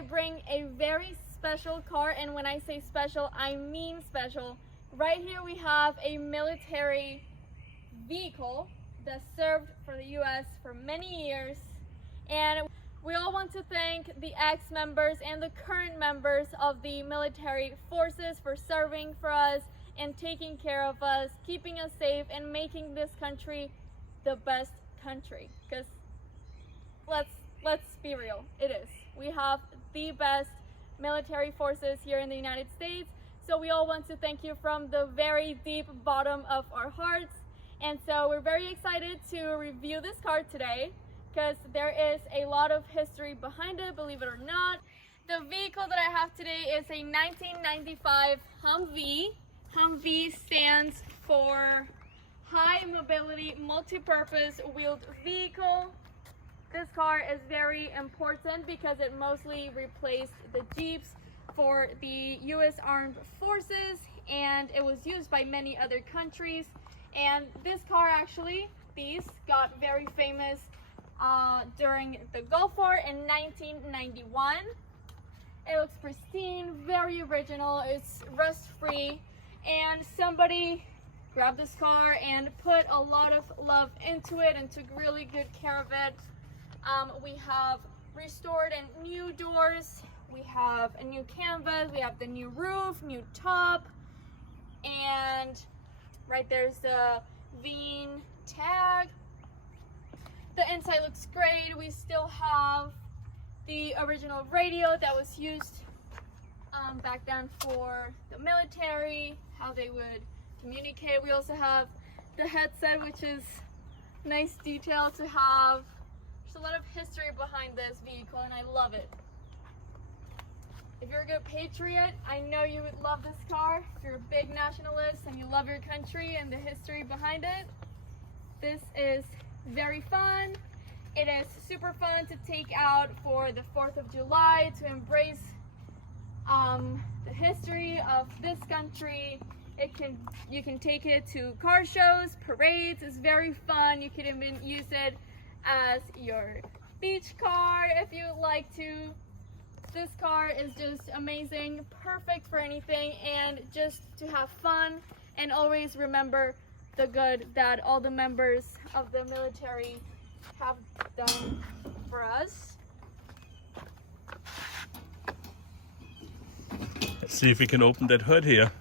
I bring a very special car, and when I say special, I mean special. Right here we have a military vehicle that served for the US for many years, and we all want to thank the ex-members and the current members of the military forces for serving for us and taking care of us, keeping us safe, and making this country the best country. Because let's be real, it is. We have the best military forces here in the United States, so we all want to thank you from the very deep bottom of our hearts. And so we're very excited to review this car today because there is a lot of history behind it, believe it or not. The vehicle that I have today is a 1995 Humvee. Humvee stands for High Mobility Multipurpose Wheeled Vehicle. This car is very important because it mostly replaced the Jeeps for the US Armed Forces, and it was used by many other countries. And this car actually, these got very famous during the Gulf War in 1991. It looks pristine, very original, it's rust-free, and somebody grabbed this car and put a lot of love into it and took really good care of it. We have restored and new doors, we have a new canvas, we have the new roof, new top, and right there's the VIN tag. The inside looks great. We still have the original radio that was used back then for the military, how they would communicate. We also have the headset, which is nice detail to have. There's a lot of history behind this vehicle and I love it. If you're a good patriot, I know you would love this car. If you're a big nationalist and you love your country and the history behind it, this is very fun. It is super fun to take out for the 4th of July to embrace the history of this country. You can take it to car shows, parades. It's very fun. You can even use it as your beach car if you would like to. This car is just amazing, perfect for anything, and just to have fun and always remember the good that all the members of the military have done for us. Let's see if we can open that hood here.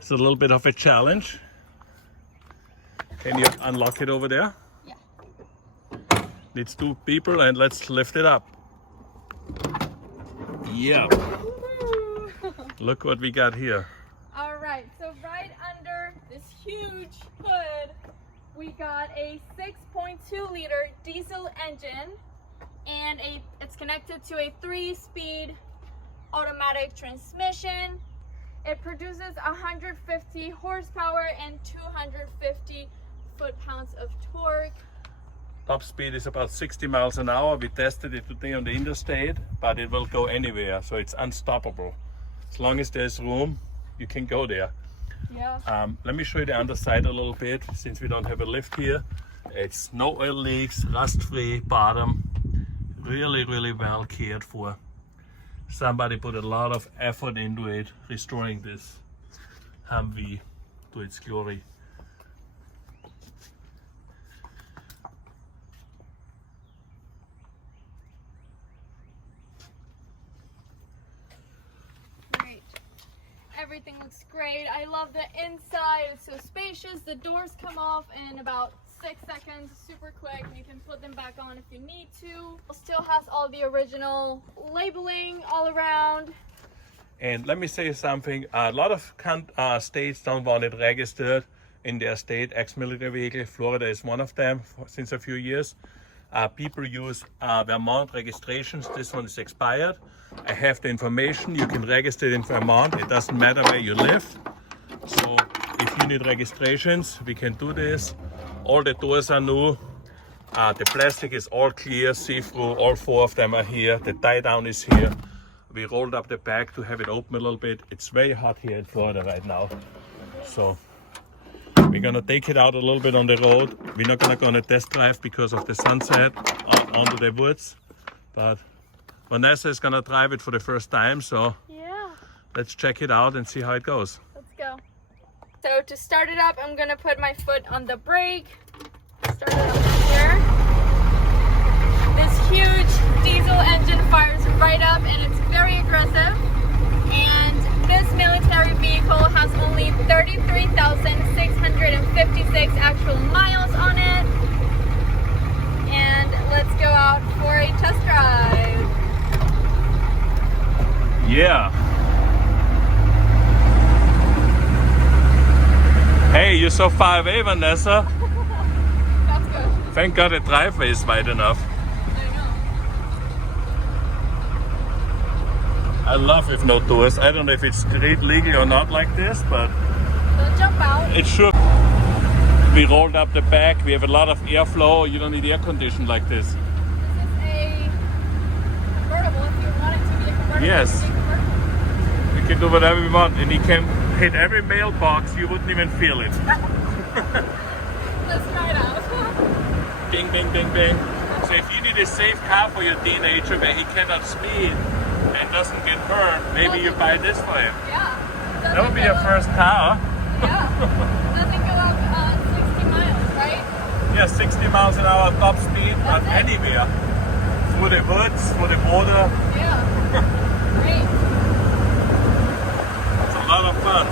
It's a little bit of a challenge. Can you unlock it over there? Yeah. Needs 2 people, and let's lift it up. Yeah. Look what we got here. All right, so right under this huge hood, we got a 6.2 liter diesel engine, and it's connected to a 3-speed automatic transmission. It produces 150 horsepower and 250 foot-pounds of torque. Top speed is about 60 miles an hour. We tested it today on the interstate, but it will go anywhere, so it's unstoppable. As long as there's room, you can go there. Yeah. Let me show you the underside a little bit, since we don't have a lift here. It's no oil leaks, rust-free bottom, really, really well cared for. Somebody put a lot of effort into it, restoring this Humvee to its glory. Everything looks great. I love the inside. It's so spacious. The doors come off in about 6 seconds, super quick. You can put them back on if you need to. It still has all the original labeling all around. And let me say something. A lot of states don't want it registered in their state, ex-military vehicle. Florida is one of them since a few years. People use Vermont registrations. This one is expired. I have the information. You can register it in Vermont. It doesn't matter where you live. So if you need registrations, we can do this. All the doors are new. The plastic is all clear, see-through. All 4 of them are here. The tie-down is here. We rolled up the back to have it open a little bit. It's very hot here in Florida right now. So we're gonna take it out a little bit on the road. We're not gonna test drive because of the sunset onto the woods, but Vanessa is gonna drive it for the first time, so Yeah. let's check it out and see how it goes. Let's go. So to start it up, I'm gonna put my foot on the brake. Start it up here. This huge diesel engine fires right up and it's very aggressive. And this military vehicle has only 33,656 actual miles on it. And let's go out for a test drive. Yeah. Hey, you're so far away, Vanessa. That's good. Thank God the driveway is wide enough. I love with no doors. I don't know if it's street legal or not like this, but Don't jump out. it should. We rolled up the back. We have a lot of airflow. You don't need air condition like this. This is a convertible. If you want it to be a convertible, Yes. it's a convertible. We can do whatever we want, and you can hit every mailbox. You wouldn't even feel it. Let's try it out. Bing, bing, bing, bing. So if you need a safe car for your teenager where he cannot speed and doesn't get hurt, maybe you buy this for him. Yeah. That would be your first car. Yeah. Doesn't go up 60 miles, right? Yeah, 60 miles an hour top speed, not That's it. anywhere. Through the woods, through the border. Yeah. Great. It's a lot of fun.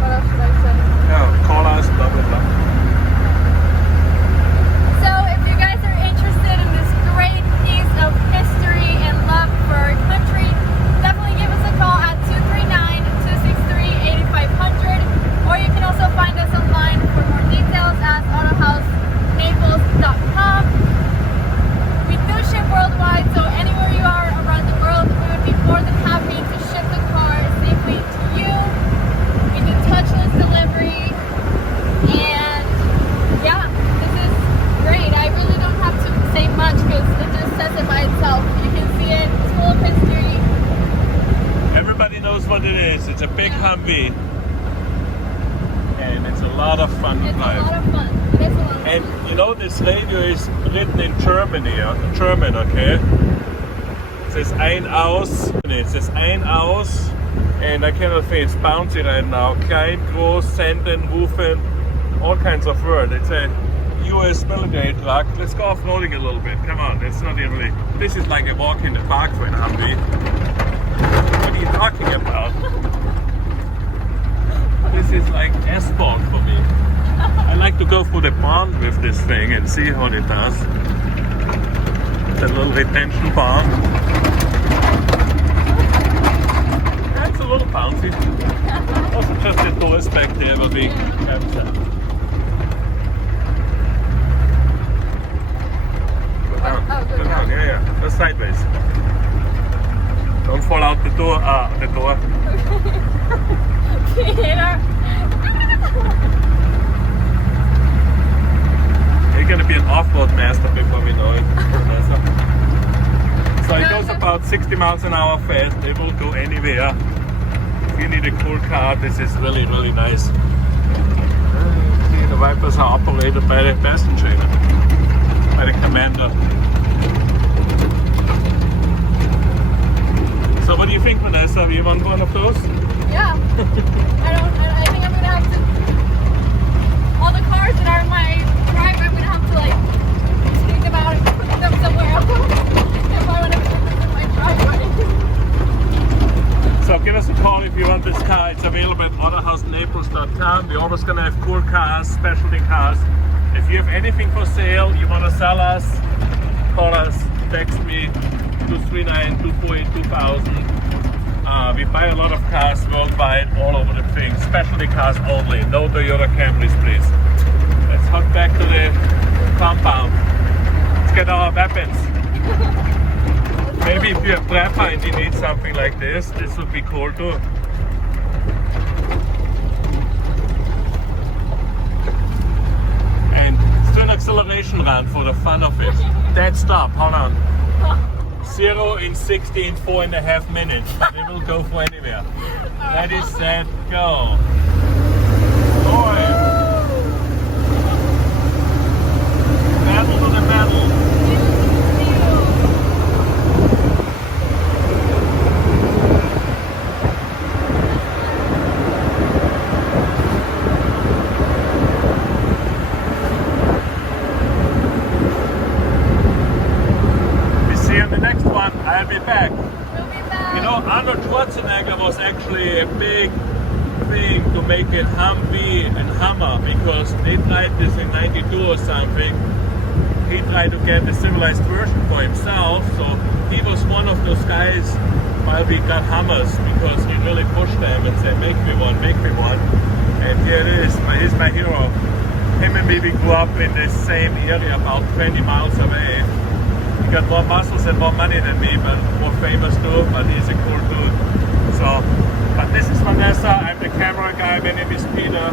What else should I say? Yeah, call us, blah, blah, blah. So if you guys are interested in this great piece of history and love for our country, definitely give us a call at 239-263-8500, or you can also find us online for more details at autohousenaples.com. We do ship worldwide, so anywhere you are around the world, we would be more than happy to ship the car safely to you. We do touchless delivery, and yeah, this is great. I really don't have to say much because it just says it by itself. You can see it, it's full of history. Everybody knows what it is. It's a big Humvee. And it's a lot of fun to It's a drive. lot of fun. It is a lot of And fun. you know, this radio is written in Germany, German, okay? It says ein aus. It says ein aus. And I cannot say it's bouncy right now. Klein, groß, senden, rufen, all kinds of words. It's a US military truck. Let's go off-roading a little bit. Come on, it's not even really. This is like a walk in the park for an Humvee. What are you talking about? This is like asphalt for me. I like to go through the pond with this thing and see what it does. It's a little retention pond. That's a little bouncy. Also just the doors back there will be captured. Go down. Oh, Go good. down, yeah. Go sideways. Don't fall out the door. The door. You're gonna be an off-road master before we know it. So it goes about 60 miles an hour fast. It will go anywhere. If you need a cool car, this is really, really nice. See, the wipers are operated by the passenger, by the commander. So what do you think, Vanessa? You want one of those? Yeah. I think I'm gonna have to. All the cars that are in my drive, I'm gonna have to like take them out and put them somewhere else if I want to put them in my driveway. So give us a call if you want this car. It's available at autohousenaples.com. We're always gonna have cool cars, specialty cars. If you have anything for sale, you want to sell us, call us, text me, 239-248-2000. We buy a lot of cars worldwide, all over the thing. Specialty cars only. No Toyota Camrys, please. Let's hop back to the compound. Let's get our weapons. Maybe if you're a prepper and you need something like this would be cool too. And let's do an acceleration run for the fun of it. Dead stop, hold on. 0 in 60 in 4.5 minutes. They will go for anywhere. Ready, set, go. Boy. Pedal to the metal. We'll be back. You know, Arnold Schwarzenegger was actually a big thing to make it Humvee and HUMMER because they tried this in '92 or something. He tried to get the civilized version for himself, so he was one of those guys while we got HUMMERs because he really pushed them and said, make me one, make me one. And here it is, he's my hero. Him and me, we grew up in the same area about 20 miles away. He got more muscles and more money than me, but more famous too, but he's a cool dude. So, but this is Vanessa, I'm the camera guy, my name is Peter.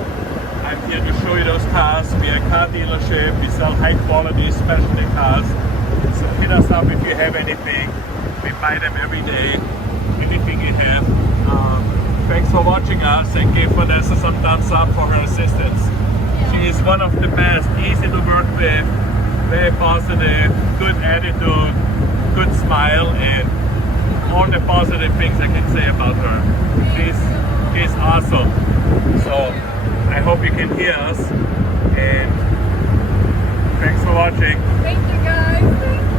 I'm here to show you those cars. We're a car dealership, we sell high quality specialty cars. So hit us up if you have anything. We buy them every day, anything you have. Thanks for watching us and give Vanessa some thumbs up for her assistance. She is one of the best, easy to work with, very positive, good attitude, good smile, and all the positive things I can say about her. She's awesome. So I hope you can hear us, and thanks for watching. Thank you guys. Thank you.